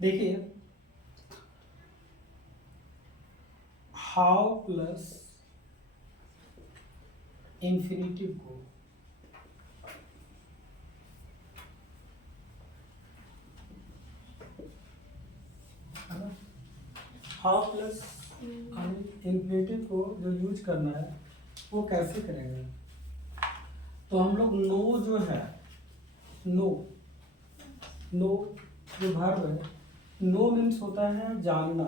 देखिए, how plus infinitive को how plus infinitive को जो यूज करना है वो कैसे करेंगे। तो हम लोग नो जो है, नो नो जो वर्ब है, नो मीन्स होता है जानना।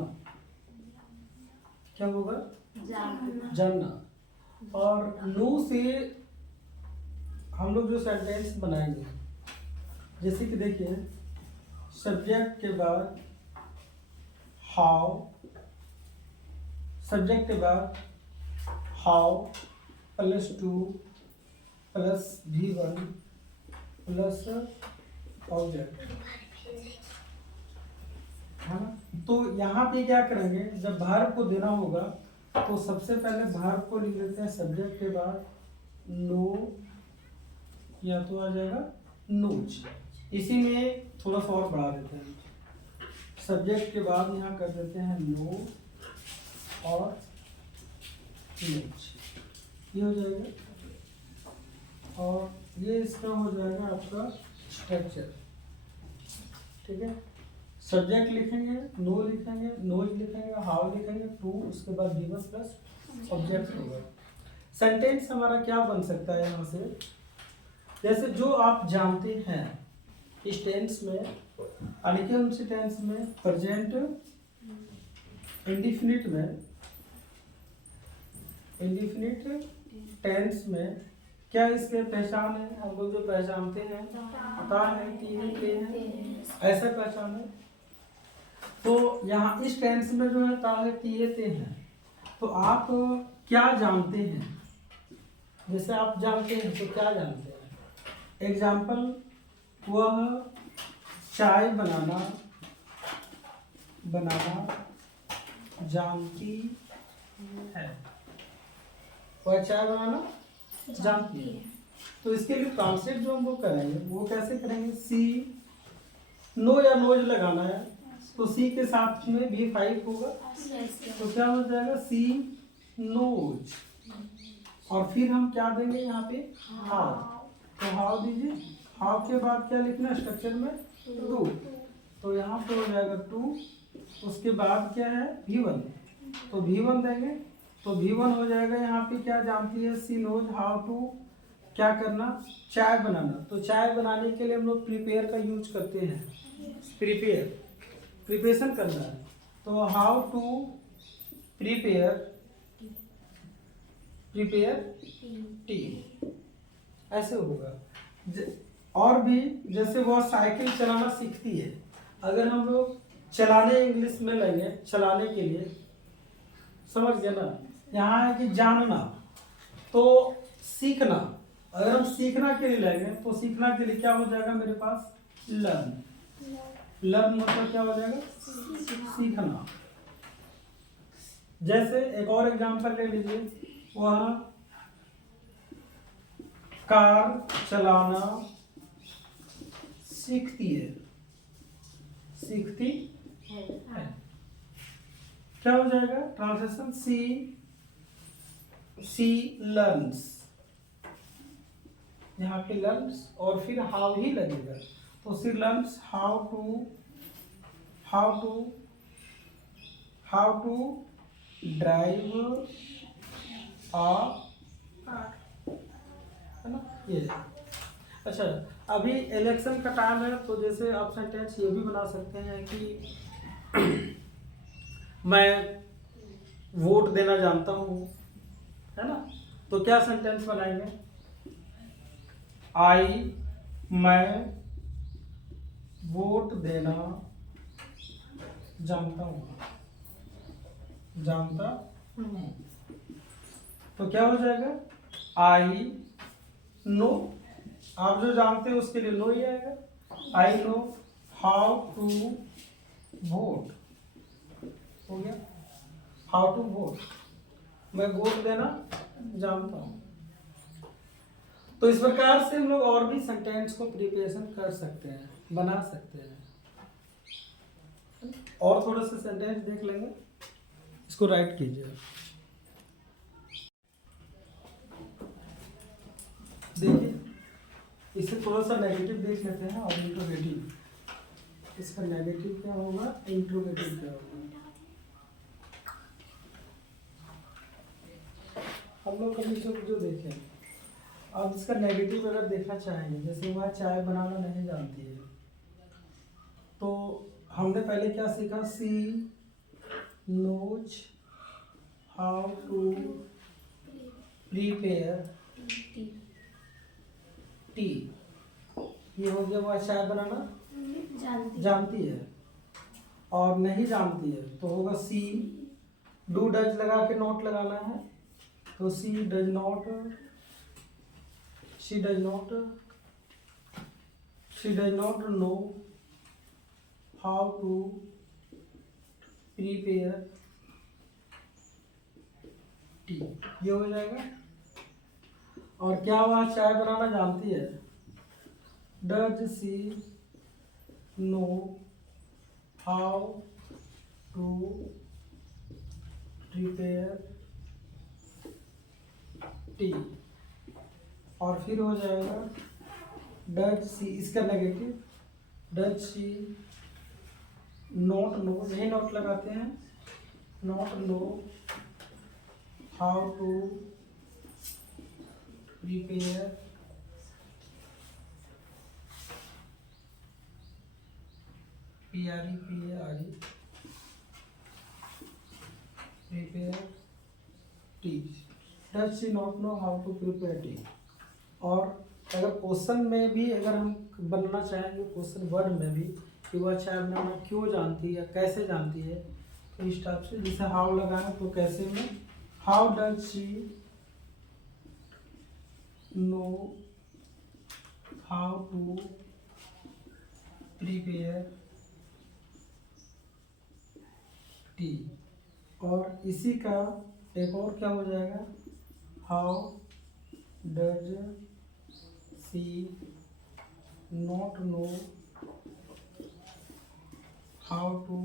क्या होगा? जानना। और नो से हम लोग जो सेंटेंस बनाएंगे, जैसे कि देखिए, सब्जेक्ट के बाद हाउ, सब्जेक्ट के बाद how plus two plus V1 plus object, है ना। तो यहाँ पे क्या करेंगे, जब वर्ब को देना होगा तो सबसे पहले वर्ब को लिख लेते हैं सब्जेक्ट के बाद नो, या तो आ जाएगा नोच। इसी में थोड़ा सा और बढ़ा देते हैं, सब्जेक्ट के बाद यहाँ कर देते हैं नो और नोच, ये हो जाएगा। और ये इसका हो जाएगा आपका स्ट्रक्चर। ठीक है, सब्जेक्ट लिखेंगे, नो लिखेंगे, नोज लिखेंगे, हाउ लिखेंगे, टू, उसके बाद V1 प्लस ऑब्जेक्ट होगा। सेंटेंस हमारा क्या बन सकता है यहाँ से, जैसे जो आप जानते हैं इस टेंस में, यानी कि उनसे टेंस में, प्रेजेंट इंडिफिनिट में, इंडिफिनिट टेंस में क्या इसके पहचान है, हम लोग जो पहचानते हैं ता है, ती है, ते है, ऐसा पहचान है। तो यहाँ इस टेंस में जो है ता है, ती है, ते है। तो आप क्या जानते हैं, जैसे आप जानते हैं तो क्या जानते हैं। एग्जाम्पल, वह चाय बनाना जानती है, वह चाय बनाना जानती है। तो इसके लिए ट्रांसलेट जो हम लोग करेंगे वो कैसे करेंगे, सी, नो या नोज लगाना है तो सी के साथ में V5 होगा, तो क्या हो जाएगा, सी नोज। और फिर हम क्या देंगे यहाँ पे, हाउ। तो हाउ दीजिए, हाउ के बाद क्या लिखना है स्ट्रक्चर में, टू, तो यहाँ पे हो जाएगा टू। उसके बाद क्या है, V1, तो V1 देंगे, तो V1 हो जाएगा। यहाँ पे क्या जानती है, सी नोज हाउ टू क्या करना, चाय बनाना। तो चाय बनाने के लिए हम लोग प्रिपेयर का यूज करते हैं, प्रिपरेशन करना है। तो हाउ टू प्रिपेयर टी, ऐसे होगा। और भी, जैसे वह साइकिल चलाना सीखती है, अगर हम लोग चलाने इंग्लिश में लेंगे, चलाने के लिए, समझ गए ना। यहाँ है कि जानना, तो सीखना, अगर हम सीखना के लिए लेंगे तो सीखना के लिए क्या हो जाएगा मेरे पास, लर्न। लर्न मतलब क्या हो जाएगा, सीखना। जैसे एक और एग्जांपल ले लीजिए, वह कार चलाना सीखती है, क्या हो जाएगा ट्रांसलेशन, सी लर्न्स, यहाँ पे लर्न्स और फिर हाउ ही लगेगा, तो she learns how to drive a car, है ना ये। अच्छा, अभी इलेक्शन का टाइम है, तो जैसे आप सेंटेंस ये भी बना सकते हैं कि मैं वोट देना जानता हूँ, है ना। तो क्या सेंटेंस बनाएंगे, मैं वोट देना जानता हूँ, तो क्या हो जाएगा, आई नो, आप जो जानते हो उसके लिए नो ही आएगा। I know how to vote, हो गया, हाउ टू वोट, मैं वोट देना जानता हूँ। तो इस प्रकार से हम लोग और भी सेंटेंस को प्रिपरेशन कर सकते हैं, बना सकते हैं। और थोड़ा सा सेंटेंस देख लेंगे, इसको राइट कीजिए। देखिए इससे थोड़ा सा नेगेटिव देख लेते हैं और इंट्रोगेटिव। इसका नेगेटिव क्या होगा, इंट्रोगेटिव क्या होगा। हम लोग कभी जो देखें, अब इसका नेगेटिव अगर देखना चाहेंगे, जैसे वह चाय बनाना नहीं जानती है, तो हमने पहले क्या सीखा, she knows how to prepare tea. ये हो गया, वह चाय बनाना जानती है और नहीं जानती है, तो होगा सी डू डज लगा के नॉट लगाना है, तो she does not know how to prepare tea, ये हो जाएगा। और क्या वह चाय बनाना जानती है, does she know how to prepare tea. और फिर हो जाएगा डज सी, इसका negative, does she not know, नहीं नॉट लगाते हैं, not know how to prepare prepare tea. Does she not know how to prepare tea. और अगर क्वेश्चन में भी अगर हम बनना चाहेंगे, क्वेश्चन वर्ड में भी, कि वह चाय बनाना क्यों जानती है, कैसे जानती है, तो इस टाइप से, जैसे हाउ लगाएं तो कैसे में, how does she know how to prepare tea. और इसी का एक और क्या हो जाएगा, how does she not know how to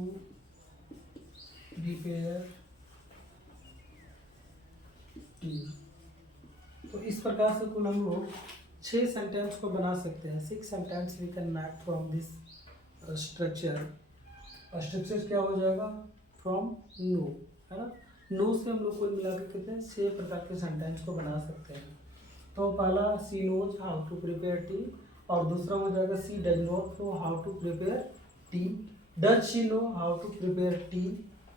prepare tea. तो इस प्रकार से कुल हम लोग 6 सेंटेंस को बना सकते हैं। 6 sentence we can make from this structure. Structure क्या हो जाएगा, फ्रॉम नो, है ना। नो से हम लोग कुल मिला के कितने 6 प्रकार के सेंटेंस को बना सकते हैं। तो पहला she knows how to prepare tea, और दूसरा हो जाएगा she does not know how to prepare tea, does she know how to prepare tea,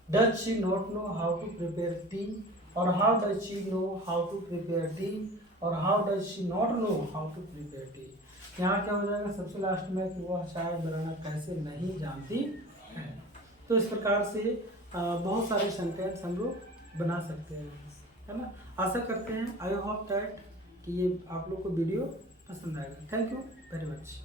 does she not know how to prepare tea, और how does she know how to prepare tea, और how does she not know how to prepare tea. यहाँ क्या हो जाएगा सबसे last में, कि वह चाय बनाना कैसे नहीं जानती है। तो इस प्रकार से बहुत सारे सेंटेंस हम लोग बना सकते हैं, है ना। आशा करते हैं, आई होप दैट कि ये आप लोग को वीडियो पसंद आएगा। Thank you very much.